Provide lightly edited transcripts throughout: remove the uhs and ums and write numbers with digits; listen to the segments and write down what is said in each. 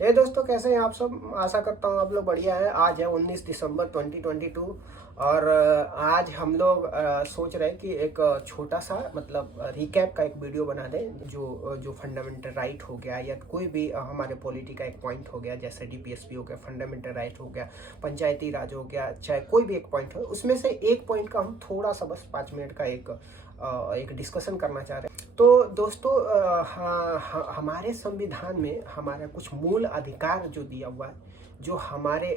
ये दोस्तों कैसे हैं आप सब। आशा करता हूँ आप लोग बढ़िया हैं। आज है 19 दिसंबर 2022 और आज हम लोग सोच रहे हैं कि एक छोटा सा मतलब रिकैप का एक वीडियो बना दें जो जो फंडामेंटल राइट हो गया या कोई भी हमारे पॉलिटी का एक पॉइंट हो गया, जैसे डीपीएसपी हो गया, फंडामेंटल राइट हो गया, पंचायती राज हो गया, चाहे कोई भी एक पॉइंट हो, उसमें से एक पॉइंट का हम थोड़ा सा बस 5 मिनट का एक डिस्कशन करना चाह रहे हैं। तो दोस्तों हमारे संविधान में हमारा कुछ मूल अधिकार जो दिया हुआ है, जो हमारे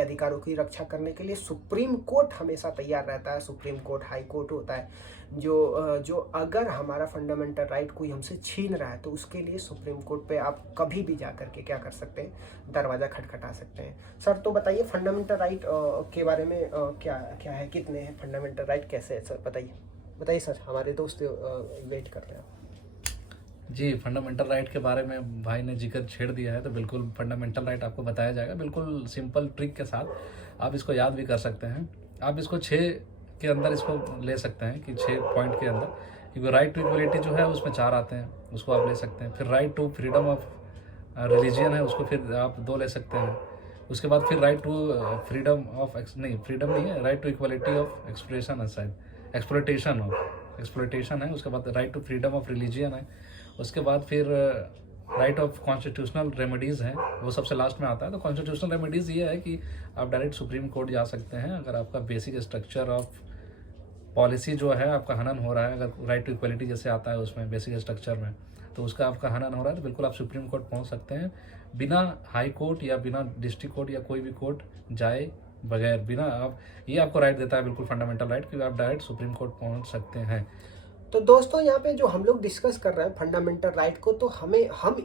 अधिकारों की रक्षा करने के लिए सुप्रीम कोर्ट हमेशा तैयार रहता है। सुप्रीम कोर्ट, हाई कोर्ट होता है जो अगर हमारा फंडामेंटल राइट कोई हमसे छीन रहा है तो उसके लिए सुप्रीम कोर्ट पे आप कभी भी जा करके क्या कर सकते हैं, दरवाज़ा खटखटा सकते हैं। सर तो बताइए फंडामेंटल राइट के बारे में क्या क्या है, कितने हैं फंडामेंटल राइट, कैसे है सर, बताइए सर, हमारे दोस्त वेट कर रहे हैं। जी, फंडामेंटल राइट के बारे में भाई ने जिक्र छेड़ दिया है तो बिल्कुल फंडामेंटल राइट आपको बताया जाएगा बिल्कुल सिंपल ट्रिक के साथ। आप इसको याद भी कर सकते हैं। आप इसको 6 के अंदर इसको ले सकते हैं कि 6 पॉइंट के अंदर, क्योंकि राइट टू इक्वलिटी जो है उसमें 4 आते हैं, उसको आप ले सकते हैं। फिर right to freedom of religion है, उसको फिर आप 2 ले सकते हैं। उसके बाद फिर right to freedom of freedom नहीं है, right to equality of expression है, शायद एक्सप्लोइटेशन है। उसके बाद right to freedom of religion है। उसके बाद फिर राइट ऑफ कॉन्स्टिट्यूशनल रेमेडीज़ हैं, वो सबसे लास्ट में आता है। तो कॉन्स्टिट्यूशनल रेमेडीज़ ये है कि आप डायरेक्ट सुप्रीम कोर्ट जा सकते हैं अगर आपका बेसिक स्ट्रक्चर ऑफ पॉलिसी जो है आपका हनन हो रहा है। अगर राइट टू इक्वलिटी जैसे आता है उसमें बेसिक स्ट्रक्चर में, तो उसका आपका हनन हो रहा है तो बिल्कुल आप सुप्रीम कोर्ट पहुंच सकते हैं बिना हाई कोर्ट या बिना डिस्ट्रिक्ट कोर्ट या कोई भी कोर्ट जाए बगैर। बिना आप, ये आपको राइट देता है बिल्कुल फंडामेंटल राइट कि आप डायरेक्ट सुप्रीम कोर्ट पहुंच सकते हैं। तो दोस्तों यहाँ पे जो हम लोग डिस्कस कर रहे हैं फंडामेंटल राइट को, तो हम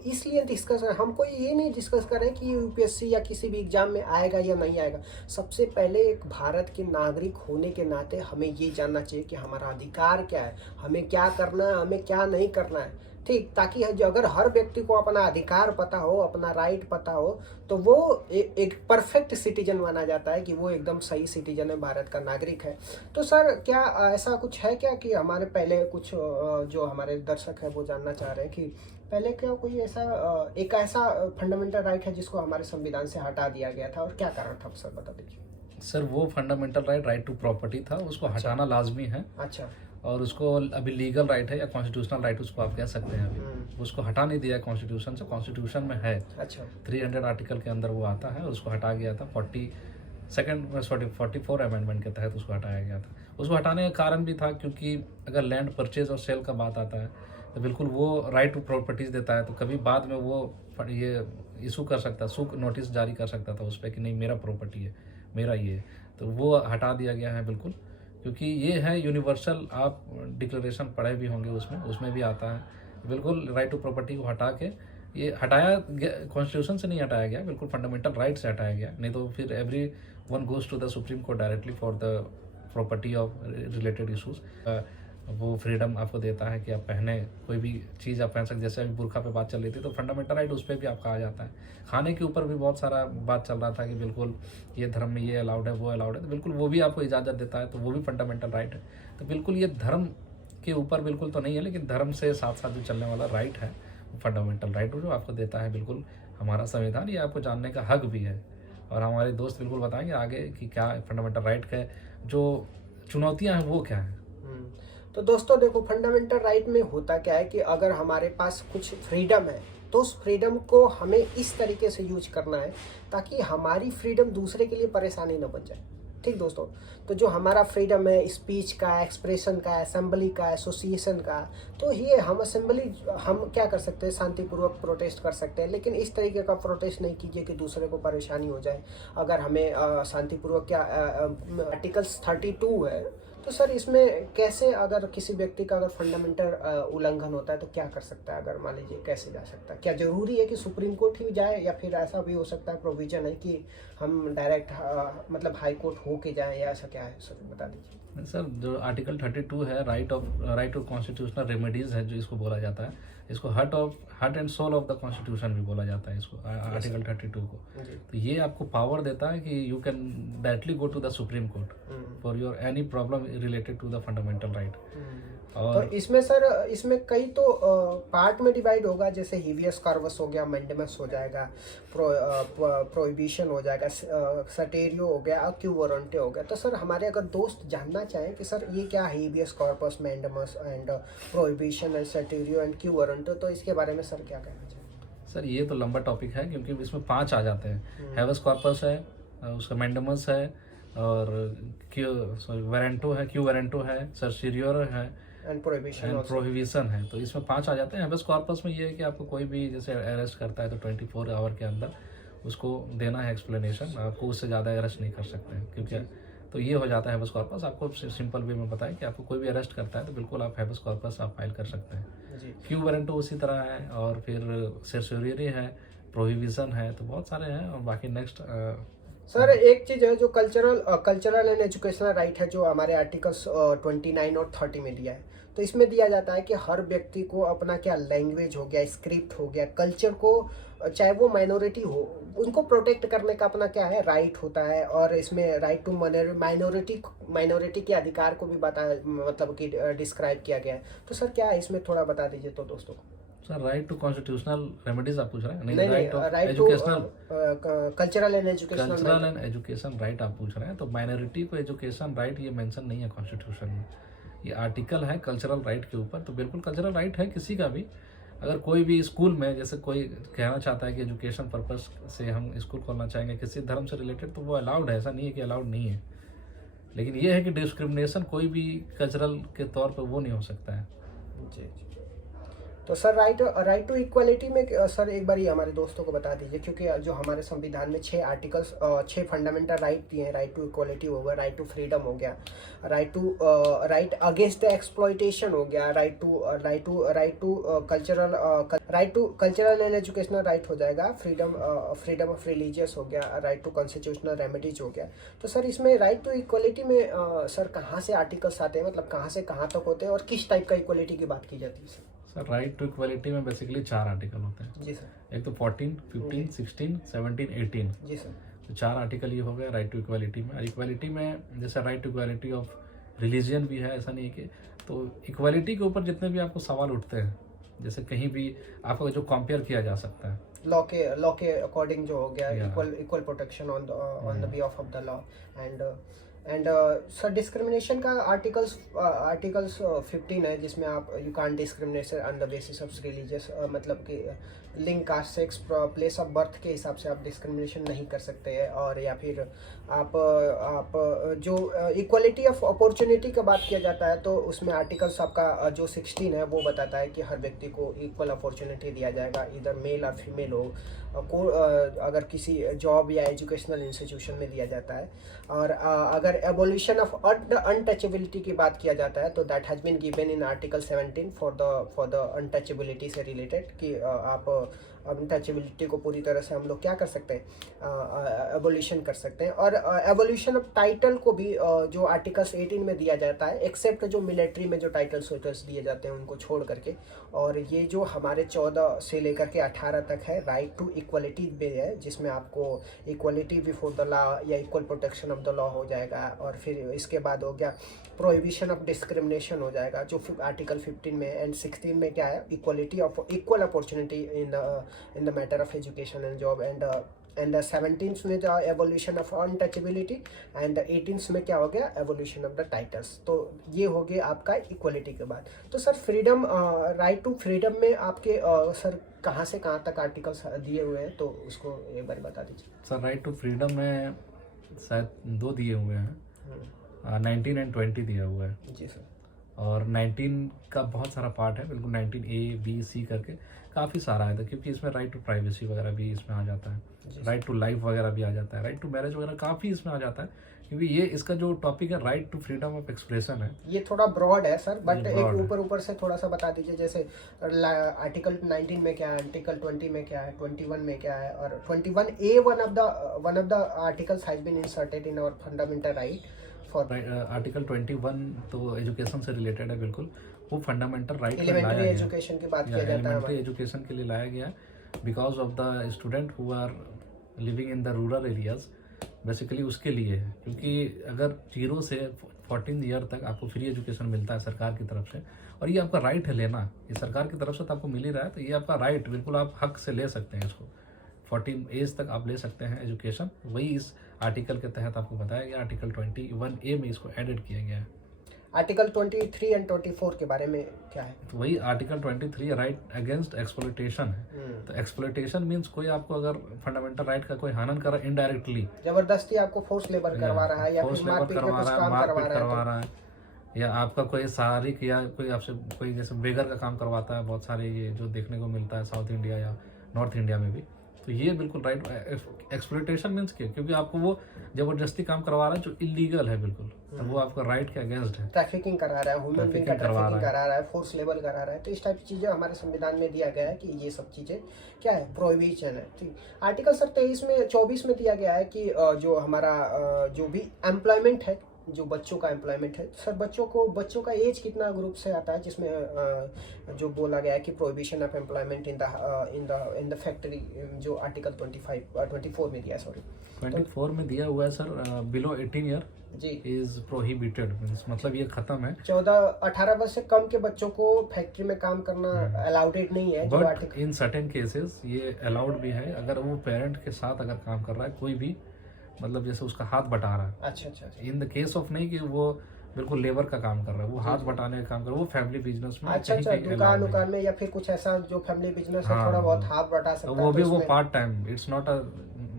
इसलिए डिस्कस कर रहे हैं, हम कोई ये नहीं डिस्कस कर रहे हैं कि यूपीएससी या किसी भी एग्जाम में आएगा या नहीं आएगा। सबसे पहले एक भारत के नागरिक होने के नाते हमें ये जानना चाहिए कि हमारा अधिकार क्या है, हमें क्या करना है, हमें क्या नहीं करना है, ठीक, ताकि जो अगर हर व्यक्ति को अपना अधिकार पता हो, अपना राइट पता हो, तो वो एक परफेक्ट सिटीजन माना जाता है कि वो एकदम सही सिटीजन है, भारत का नागरिक है। तो सर क्या ऐसा कुछ है क्या कि हमारे पहले कुछ जो हमारे दर्शक है वो जानना चाह रहे हैं कि पहले क्या कोई ऐसा एक ऐसा फंडामेंटल राइट है जिसको हमारे संविधान से हटा दिया गया था, और क्या कारण था सर, बता दीजिए। सर वो फंडामेंटल राइट टू प्रॉपर्टी था, उसको हटाना लाजमी है। अच्छा। और उसको अभी लीगल राइट है या कॉन्स्टिट्यूशनल राइट उसको आप कह सकते हैं। अभी उसको हटा नहीं दिया कॉन्स्टिट्यूशन से, कॉन्स्टिट्यूशन में है। अच्छा। 300 आर्टिकल के अंदर वो आता है, उसको हटा गया था 44 अमेंडमेंट के तहत उसको हटाया गया था। उसको हटाने का कारण भी था क्योंकि अगर लैंड परचेज और सेल का बात आता है तो बिल्कुल वो राइट टू प्रॉपर्टीज देता है, तो कभी बाद में वो ये इशू कर सकता, सुख नोटिस जारी कर सकता था उस पर कि नहीं मेरा प्रॉपर्टी है, मेरा ये, तो वो हटा दिया गया है बिल्कुल। क्योंकि ये है यूनिवर्सल, आप डिक्लेरेशन पढ़े भी होंगे, उसमें भी आता है बिल्कुल राइट टू प्रॉपर्टी को हटा के। ये हटाया कॉन्स्टिट्यूशन से नहीं हटाया गया, बिल्कुल फंडामेंटल राइट से हटाया गया, नहीं तो फिर everyone goes to the supreme court directly for the property of related issues. वो फ्रीडम आपको देता है कि आप पहने कोई भी चीज़ आप पहन सकते, जैसे अभी बुरखा पे बात चल रही थी तो फंडामेंटल राइट उस पर भी आपका आ जाता है। खाने के ऊपर भी बहुत सारा बात चल रहा था कि बिल्कुल ये धर्म में ये अलाउड है, वो अलाउड है, तो बिल्कुल वो भी आपको इजाज़त देता है, तो वो भी फंडामेंटल राइट है। तो बिल्कुल ये धर्म के ऊपर बिल्कुल तो नहीं है, लेकिन धर्म से साथ साथ जो चलने वाला राइट है वो फंडामेंटल राइट जो आपको देता है बिल्कुल हमारा संविधान, ये आपको जानने का हक भी है। और हमारे दोस्त बिल्कुल बताएंगे आगे कि क्या फंडामेंटल राइट के जो चुनौतियाँ हैं वो क्या हैं। तो दोस्तों देखो, फंडामेंटल राइट में होता क्या है कि अगर हमारे पास कुछ फ्रीडम है तो उस फ्रीडम को हमें इस तरीके से यूज करना है ताकि हमारी फ्रीडम दूसरे के लिए परेशानी न बन जाए। ठीक दोस्तों, तो जो हमारा फ्रीडम है स्पीच का, एक्सप्रेशन का, असेंबली का, एसोसिएशन का, तो ये हम क्या कर सकते हैं, शांतिपूर्वक प्रोटेस्ट कर सकते हैं, लेकिन इस तरीके का प्रोटेस्ट नहीं कीजिए कि दूसरे को परेशानी हो जाए। अगर हमें शांतिपूर्वक क्या आर्टिकल्स 32 है, तो सर इसमें कैसे अगर किसी व्यक्ति का अगर फंडामेंटल उल्लंघन होता है तो क्या कर सकता है, अगर मान लीजिए कैसे जा सकता है, क्या जरूरी है कि सुप्रीम कोर्ट ही जाए, या फिर ऐसा भी हो सकता है प्रोविजन है कि हम डायरेक्ट मतलब हाई कोर्ट हो के जाएं, या ऐसा क्या है सर, बता दीजिए। सर जो आर्टिकल 32 है राइट टू कॉन्स्टिट्यूशनल रेमेडीज है जो इसको बोला जाता है, इसको heart and soul of the constitution भी बोला जाता है इसको, आर्टिकल 32 को। तो ये आपको पावर देता है कि you can directly go to the supreme court for your any problem related to the fundamental right. तो और इसमें सर इसमें कई तो पार्ट में डिवाइड होगा, जैसे हिवियस कार्वस हो गया, मैंडेमस हो जाएगा, प्रोहिबिशन हो जाएगा, सटेरियो हो गया, क्यू वारंटे हो गया। तो सर हमारे अगर दोस्त जानना चाहें कि सर ये क्या है habeas corpus, mandamus and prohibition and certiorari and quo warranto, तो इसके बारे में सर क्या कहना चाहें? सर ये तो लंबा टॉपिक है क्योंकि इसमें 5 आ जाते हैं। हैवेस कॉर्पस है, उसका मैंडेमस है, और क्यू वारंटो है, क्यू वारंटो है, सर्सिरियो है एंड प्रोहिबिशन एंड प्रोहिबिशन है। तो इसमें 5 आ जाते हैं। हैवेस कॉर्पस में ये है कि आपको कोई भी जैसे अरेस्ट करता है तो 24 आवर के अंदर उसको देना है एक्सप्लेनेशन, आपको उससे ज़्यादा अरेस्ट नहीं कर सकते हैं क्योंकि तो ये हो जाता है हैवेस कॉर्पस। आपको सिंपल वे में बताएं कि आपको कोई भी अरेस्ट करता है तो बिल्कुल आप हैवेस कॉर्पस आप फाइल कर सकते हैं। जी। क्यू वारंटो उसी तरह है, और फिर सर्सिरियो है, प्रोहिबिशन है, तो बहुत सारे हैं। और बाकी नेक्स्ट सर एक चीज है जो कल्चरल एंड एजुकेशनल राइट है, जो हमारे आर्टिकल्स 29 और 30 में दिया है। तो इसमें दिया जाता है कि हर व्यक्ति को अपना क्या लैंग्वेज हो गया, स्क्रिप्ट हो गया, कल्चर को, चाहे वो माइनॉरिटी हो, उनको प्रोटेक्ट करने का अपना क्या है राइट होता है। और इसमें राइट टू माइनॉरिटी के अधिकार को भी मतलब कि डिस्क्राइब किया गया है। तो सर क्या है इसमें थोड़ा बता दीजिए तो दोस्तों को। Sir right to constitutional remedies आप पूछ रहे हैं? नहीं, right to educational, cultural and educational cultural and education right आप पूछ रहे हैं। तो माइनॉरिटी को एजुकेशन राइट ये मेंशन नहीं है कॉन्स्टिट्यूशन में। ये आर्टिकल है कल्चरल राइट के ऊपर, तो बिल्कुल कल्चरल राइट है किसी का भी। अगर कोई भी स्कूल में जैसे कोई कहना चाहता है कि एजुकेशन पर्पस से हम स्कूल खोलना चाहेंगे किसी धर्म से रिलेटेड, तो वो अलाउड है, ऐसा नहीं है कि अलाउड नहीं है। लेकिन ये है कि डिस्क्रिमिनेशन कोई भी कल्चरल के तौर पर वो नहीं हो सकता है। जी। तो सर राइट टू इक्वालिटी में सर एक बार ये हमारे दोस्तों को बता दीजिए, क्योंकि जो हमारे संविधान में 6 आर्टिकल्स 6 फंडामेंटल राइट दिए हैं। राइट टू इक्वालिटी हो गया, राइट टू फ्रीडम हो गया, राइट अगेंस्ट द एक्सप्लॉइटेशन हो गया, right to cultural and educational right हो जाएगा, फ्रीडम ऑफ रिलीजियस हो गया, राइट टू कॉन्स्टिट्यूशनल रेमेडीज हो गया। तो सर इसमें राइट टू इक्वालिटी में सर कहाँ से आर्टिकल्स आते हैं, मतलब कहाँ से कहाँ तक होते हैं, और किस टाइप का इक्वालिटी की बात की जाती है sir? Sir right to equality में बेसिकली 4 आर्टिकल होते हैं। जी सर। एक तो 14, 15, 16, 17, 18। जी सर। तो 4 आर्टिकल ये हो गए राइट टू इक्वालिटी में। और इक्वालिटी में जैसे right to equality of religion भी है, ऐसा नहीं है कि तो इक्वालिटी के ऊपर जितने भी आपको सवाल उठते हैं, जैसे कहीं भी आपको जो कंपेयर किया जा सकता है लॉ के अकॉर्डिंग जो हो गया, Yeah. Equal protection on the behalf of the law and sir discrimination का आर्टिकल्स 15 है, जिसमें आप you can't discrimination on the basis of religious, मतलब कि लिंग, caste, sex, place of birth के हिसाब से आप डिस्क्रिमिनेशन नहीं कर सकते हैं। और या फिर आप जो इक्वलिटी ऑफ अपॉर्चुनिटी का बात किया जाता है, तो उसमें आर्टिकल्स आपका जो 16 है वो बताता है कि हर व्यक्ति को इक्वल अपॉर्चुनिटी दिया जाएगा, इधर मेल और फीमेल हो, अगर किसी जॉब या एजुकेशनल इंस्टीट्यूशन में दिया जाता है। और अगर एबोल्यूशन ऑफ अनटचेबिलिटी की बात किया जाता है, तो that has been given in article 17 for the untouchability से रिलेटेड, कि आप अनटचेबिलिटी को पूरी तरह से हम लोग क्या कर सकते हैं, एबोल्यूशन कर सकते हैं। और एबोल्यूशन ऑफ टाइटल को भी जो आर्टिकल्स 18 में दिया जाता है, एक्सेप्ट जो मिलिट्री में जो टाइटल्स दिए जाते हैं उनको छोड़ करके। और ये जो हमारे 14 से लेकर के 18 तक है, राइट टू इक्वलिटी पे है, जिसमें आपको इक्वलिटी बिफोर द लॉ या equal protection of the law हो जाएगा। और फिर इसके बाद हो गया प्रोहिबिशन ऑफ डिस्क्रिमिनेशन हो जाएगा, जो आर्टिकल 15 में। एंड 16 में क्या है, equality of equal opportunity in the matter of education and job. And 17th में जो evolution of untouchability, and 18th में क्या हो गया, एवोल्यूशन ऑफ द टाइटल्स। तो ये हो गया आपका इक्वलिटी के बाद। तो sir freedom, right to freedom में आपके सर कहाँ से कहाँ तक आर्टिकल्स दिए हुए हैं, तो उसको एक बार बता दीजिए सर। राइट टू फ्रीडम में शायद 2 दिए हुए हैं, 19 एंड 20 दिया हुआ है। जी सर। और 19 का बहुत सारा पार्ट है, बिल्कुल 19A B C करके काफ़ी सारा है, क्योंकि इसमें राइट टू प्राइवेसी वगैरह भी इसमें आ जाता है, राइट टू लाइफ वगैरह भी आ जाता है, राइट टू मैरिज वगैरह काफ़ी इसमें आ जाता है। क्योंकि ये इसका जो टॉपिक है right to freedom of expression है, ये थोड़ा ब्रॉड है सर, बट broad एक है। ऊपर से थोड़ा सा बता दीजिए, जैसे आर्टिकल 19 में क्या है, आर्टिकल 20 में क्या है, 21 में क्या है, और 21A one of the articles has been inserted in our fundamental right for. Article 21 तो एजुकेशन से रिलेटेड है, बिल्कुल वो फंडामेंटल राइट एलिमेंट्री एजुकेशन की बात किया जाता है, एलिमेंट्री एजुकेशन के लिए लाया गया, because of the student who are living in the rural areas, basically उसके लिए है, क्योंकि अगर 0 से 14 ईयर तक आपको फ्री एजुकेशन मिलता है सरकार की तरफ से, और ये आपका राइट है लेना, ये सरकार की तरफ से तो आपको मिल ही रहा है, तो ये आपका राइट, बिल्कुल आप हक से ले सकते हैं इसको। 14 एज तक आप ले सकते हैं एजुकेशन, वही इस आर्टिकल के तहत आपको बताया गया। आर्टिकल 21A में इसको एडिट किया गया है। आर्टिकल 23 एंड 24 के बारे में क्या है? तो वही आर्टिकल 23 राइट अगेंस्ट एक्सप्लॉइटेशन है। तो एक्सप्लॉइटेशन मीन्स कोई आपको अगर फंडामेंटल राइट का कोई हनन कर रहा है इनडायरेक्टली, जबरदस्ती आपको फोर्स लेबर करवा रहा है या फोर्स फिर लेबर मारपीट में करवा कुछ रहा है, काम मारपीट करवा करवा रहा है, रहा है, या आपका कोई सहारिक या कोई आपसे कोई जैसे बेगर का काम करवाता है, बहुत सारे ये जो देखने को मिलता है साउथ इंडिया या नॉर्थ इंडिया में भी। तो ये बिल्कुल राइट एक्सप्लॉइटेशन मीन्स क्योंकि आपको वो जबरदस्ती काम करवा रहा है जो इलीगल है बिल्कुल, तो वो आपका राइट के अगेंस्ट है। ट्रैफिकिंग करा रहा है, ह्यूमन बीइंग का ट्रैफिकिंग रहा करा रहा है, फोर्स लेबर करा रहा है, तो इस टाइप की चीजें हमारे संविधान में दिया गया है कि ये सब चीजें क्या है, प्रोहिबिशन है। ठीक, आर्टिकल सर 24 में दिया गया है कि जो हमारा जो भी एम्प्लॉयमेंट है, जो बच्चों का एम्प्लॉयमेंट है सर, बच्चों का एज कितना ग्रुप से आता है, जिसमें जो बोला गया है कि prohibition of employment in the factory, जो आर्टिकल 24 में दिया है, सॉरी 24 में दिया हुआ है सर, बिलो 18 ईयर जी इज प्रोहिबिटेड, मतलब ये खत्म है। 18 वर्ष से कम के बच्चों को फैक्ट्री में काम करना अलाउडेड नहीं है। बट इन सर्टेन केसेस ये अलाउड भी है, अगर वो पेरेंट के साथ अगर काम कर रहा है कोई भी, मतलब जैसे उसका हाथ बटा रहा है। अच्छा। इन द केस ऑफ नहीं कि वो बिल्कुल लेबर का काम कर रहा है, वो हाथ बटाने का काम कर रहा है, वो फैमिली बिजनेस में अच्छा, दुकान में या फिर कुछ ऐसा जो फैमिली बिजनेस है, थोड़ा बहुत हाथ बटा सकता है, वो भी वो part time, it's not a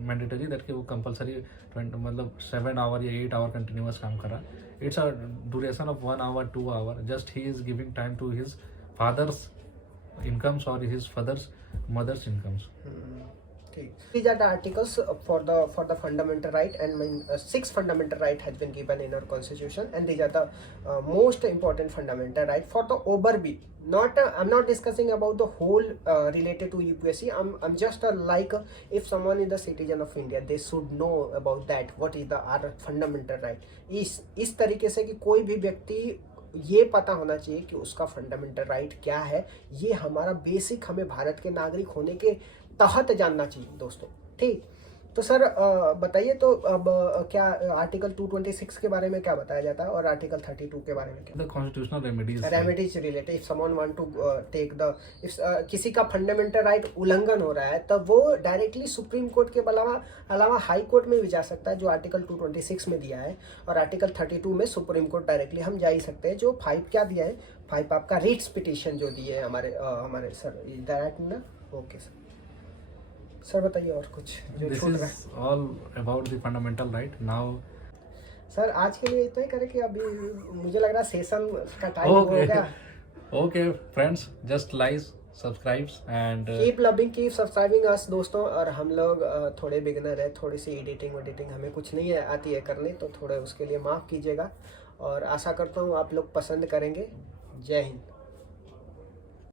mandatory that कि वो कंपलसरी मतलब 7 आवर या 8 आवर कंटिन्यूअस काम कर रहा है। It's a duration of 1 hour 2 hour, just he is giving time to his father's incomes और his father's mother's incomes. These are the articles for the fundamental right, and 6 fundamental right has been given in our constitution, and these are the most important fundamental right for the overview. I'm not discussing about the whole related to UPSC. I'm just like if someone is the citizen of India, they should know about that, what is the our fundamental right. इस तरीके से कि कोई भी व्यक्ति ये पता होना चाहिए कि उसका फंडामेंटल राइट क्या है। ये हमारा बेसिक, हमें भारत के नागरिक होने के तहत जानना चाहिए दोस्तों। ठीक, तो सर बताइए, तो अब क्या आर्टिकल 226 के बारे में क्या बताया जाता है, और आर्टिकल 32 के बारे में क्या? The constitutional remedies related, if someone want to take the, if किसी का फंडामेंटल राइट उल्लंघन हो रहा है, तब वो डायरेक्टली सुप्रीम कोर्ट के अलावा हाई कोर्ट में भी जा सकता है, जो आर्टिकल 226 में दिया है, और आर्टिकल 32 में सुप्रीम कोर्ट डायरेक्टली हम जा ही सकते हैं। जो 5 क्या दिया है, 5 आपका रिट्स पिटिशन जो दिए है हमारे सर, डायरेक्ट ना। ओके सर बताइए और कुछ जो छूट रहा है। All about the fundamental right now. Sir आज के लिए इतना ही करें कि अभी मुझे लग रहा है सेशन का टाइम हो गया। Okay friends, just like, subscribes and keep loving, keep subscribing us दोस्तों। और हम लोग थोड़े बिगिनर है, थोड़ी सी एडिटिंग हमें कुछ नहीं आती है करने, तो थोड़े उसके लिए माफ़ कीजिएगा, और आशा करता हूँ आप लोग पसंद करेंगे। जय हिंद।